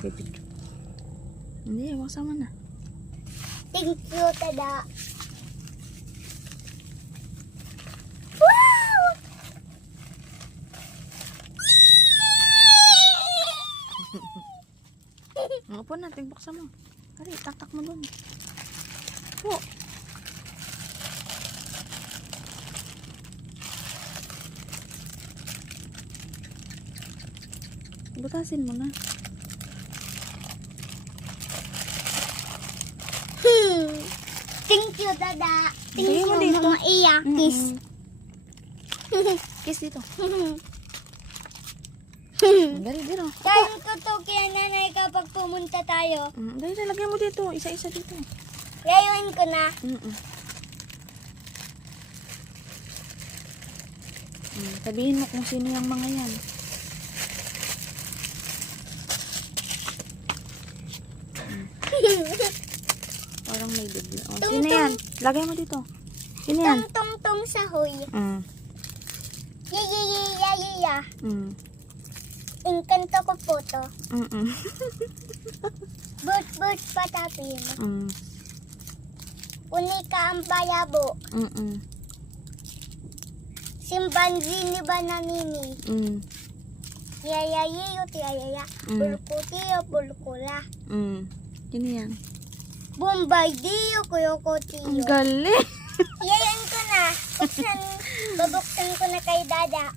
Pipicture. Hindi, waksa mo na. Thank you, tada. Wow! Upo na, tigbuksan mo. Hari, taktak mo doon. Po. Butasin mo na. Thank you, tada. Thank Bigay you, mo dito. Mama Iya. Kiss. Kiss dito. Dali, dito. Kain ko to kaya nanay kapag pumunta tayo. Dali, lagay mo dito. Isa-isa dito. Layuin ko na. Sabihin mo kung sino yung mga yan. Parang may bigla. Oh, sino yan? Lagay mo dito. Sino yan? Tong sa huy. Ya. Encanto ko po to. But patapin. Unika ang bayabo. Simbanzini bananini. Yayayiyo tiyayaya. Bulkutiyo bulkula. Sino yan? Bombardiyo kuyokotiyo. Ang galing! Yayan ko na. Babuksan ko na kay dada.